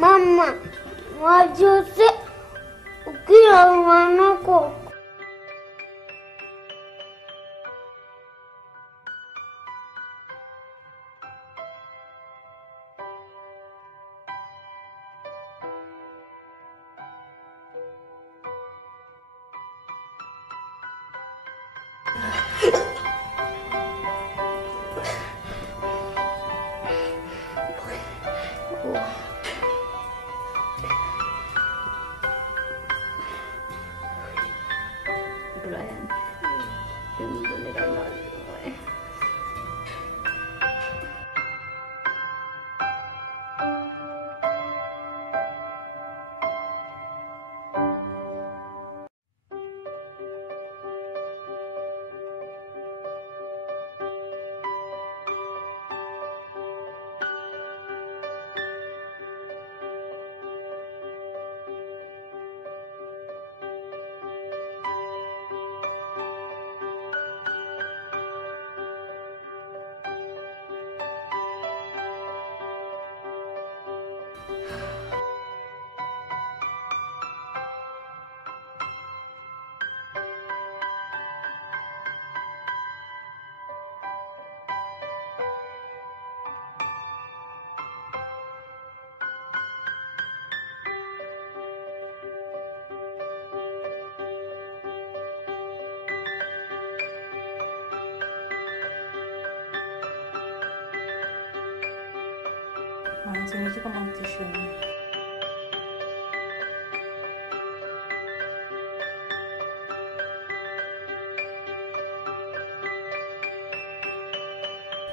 Mama, wabyutse ukirabana koko. Manzi, не тільки мантишені.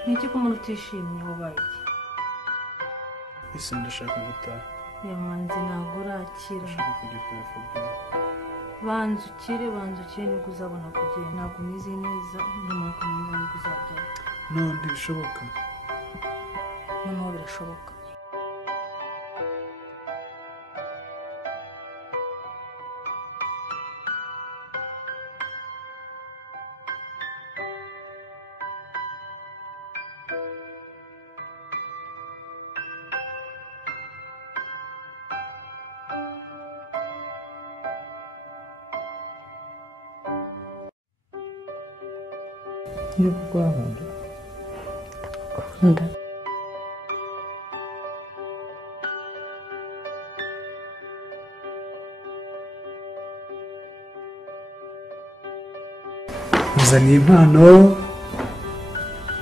Не тільки мантишені бувають. Ese ndashaka gutaha. Ya Manzi ntabwo urakira. Ndashaka kujya kwa Phabiola. Banza ukire nibwo uzabona kugenda. Ntabwo umeze neza nyuma kumenya nibwo uzagera. No, ntibishoboka. Noneho birashoboka. Iri Rwanda. Rwanda. Muzaniye impano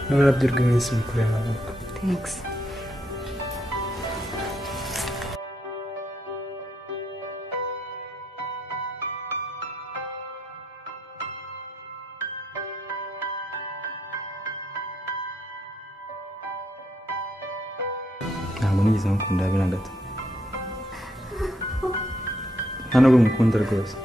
n'ururabyo rw'iminsi mikuru y'amavuko. Thanks. Ntabwo nigeze mukunda habe na gato. Nta nubwo mukunda rwose.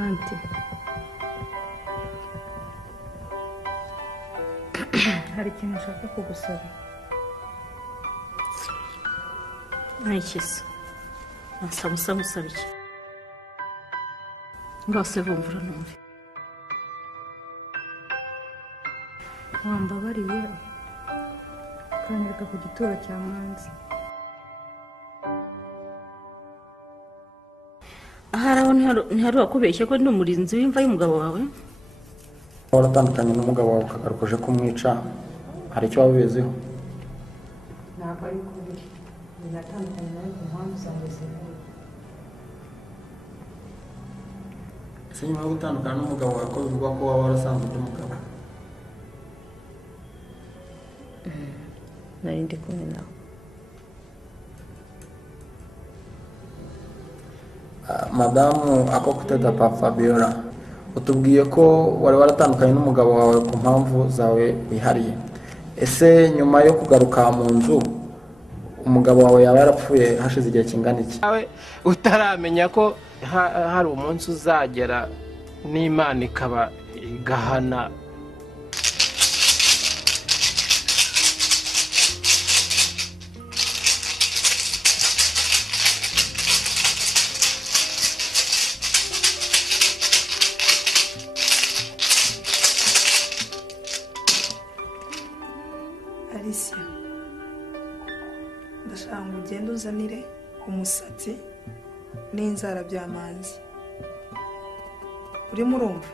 Auntie. Hari ikintu ushaka kugusaba? Nayikise. Nasaba iki? Ngase bumvura numve. Wambabariye ukanyereka ku gituro cya Manzi. Aharaho ntihari wakubeshye ko ndi umurinzi w'imva y'umugabo wawe? Waratandukanye n'umugabo wawe ukagarukaje kumwica, hari icyo wabibezeho? Ntabwo ari kubiri. Ninatandukanye nawe ku mpamvu zanjye zihariye. Ese nyuma yo gutandukana n'umugabo wawe ko bivugwa ko waba warasanze undi mugabo? Nari ndi kumwe nawe. Madamu ako kuteta pa Phabiola, utubwiye ko wari waratandukanye n'umugabo wawe ku mpamvu zawe wihariye. Ese nyuma yo kugaruka mu nzu umugabo wawe yaba yarapfuye hashize igihe kingana iki? Utaramenya ko hari umunsi uzagera n'Imana ikaba igahana Alicia, ndashaka ngo ugende uzanire umusatsi n'inzara bya Manzi. Urimo urumva?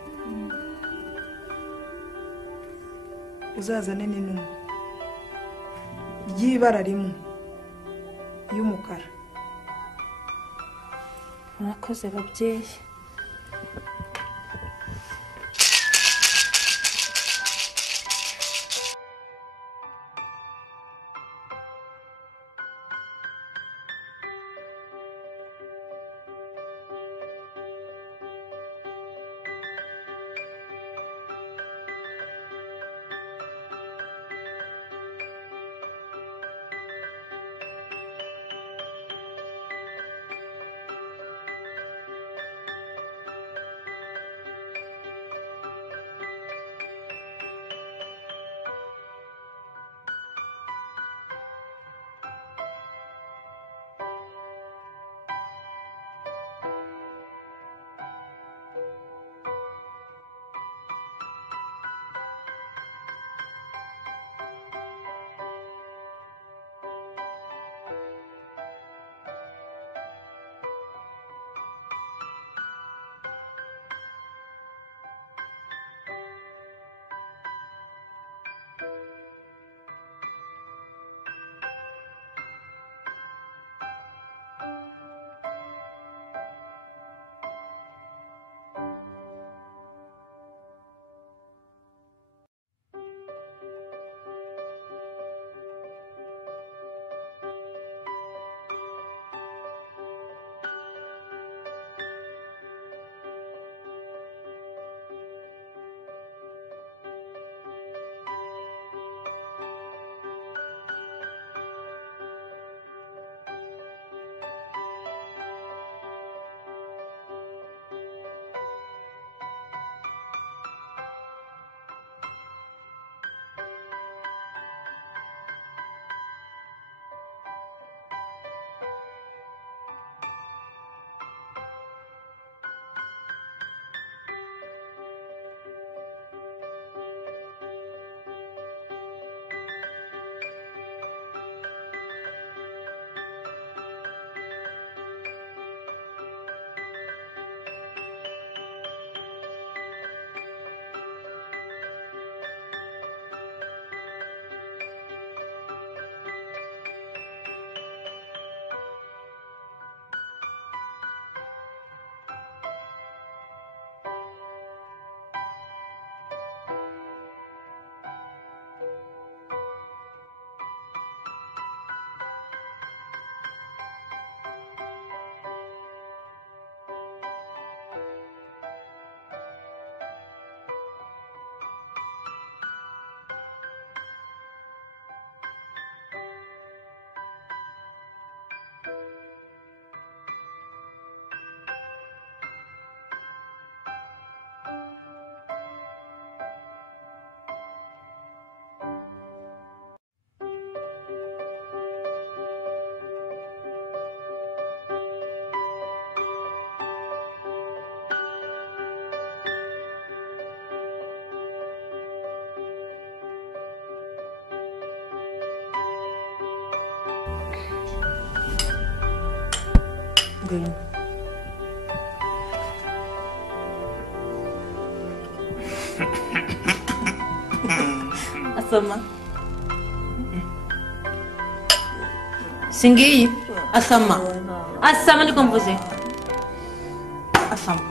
Uzazane n'inuma y'ibara rimwe y'umukara. Murakoze babyeyi. Green. Asama. Singi. Asama. Asama ni komvuze. Asama.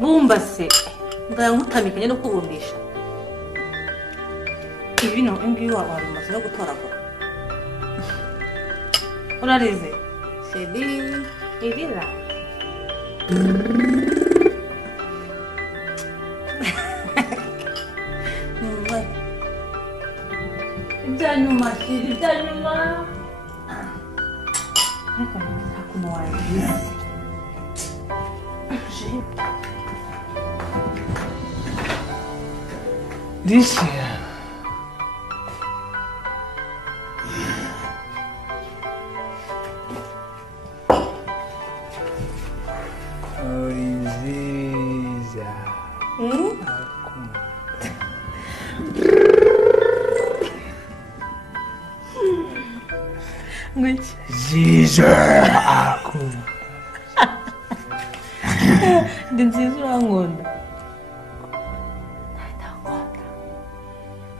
Bumba se. Ngamutamikanye no kubumbisha. Ibino ingi wa wari maze no gutoragura. Urarize. Chérie, Irira. Ibyanyuma, Chérie, ibyanyuma. Reka nta kuntu wabizi. Risha. Oriziza. Ngwiki. Ziza. Aku. Ndi nziza urankunda.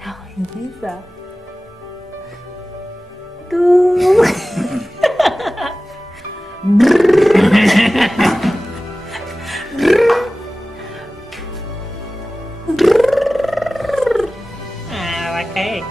Nawe nziza. Okay.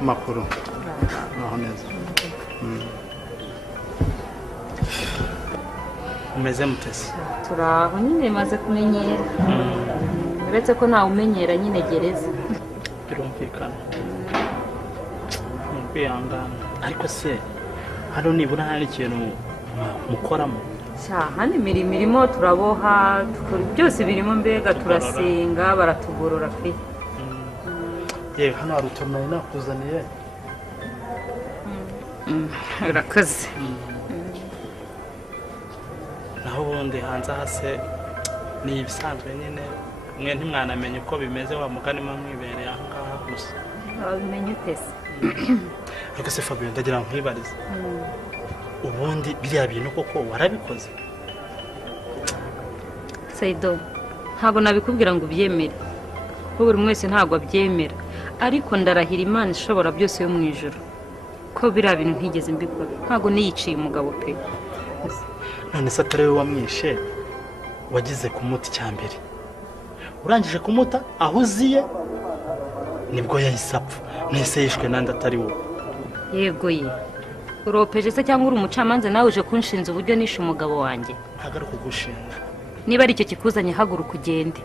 Amakuru. Naho neza. Umeze mutesi. Turaho nyine maze kumenyera. Uretse ko ntawe umenyera nyine gereza. Birumvikana. Kwihangana. Ariko se hano nibura hari ikintu mukoramo. Hano imirimo turaboha, byose birimo mbega turasenga baratugorora pe. Yewe hano hari utuntu nari nakuzaniye. Urakoze. Naho ubundi hanze hase ni ibisanzwe nyine mwe ntimwanamenye uko bimeze wa mugani mwibereye aha ngaha gusa. Wabimenye utese. Ariko se Phabiola ndagira ngo nkwibarize. Ubundi biriya bintu koko warabikoze? Saido, ntabwo nabikubwira ngo ubyemere. Ko buri mwese ntabwo abyemera. Ariko ndarahira Imana ishobora byose yo mu ijuru. Ko biriya bintu ntigeze mbikora. Ntabwo niyiciye umugabo pe. None se atari we wamwishe wagize kumuta cyambere. Urangije kumuta aho uziye nibwo yahise apfa. Nese yishwe nandi atari wowe. Yego ye. Uropeje se cyangwa uri umucamanza nawe uje kunshinza uburyo nishe umugabo wanjye? Ntago ari kugushinja. Niba ari icyo kikuzanye haguruka ugende.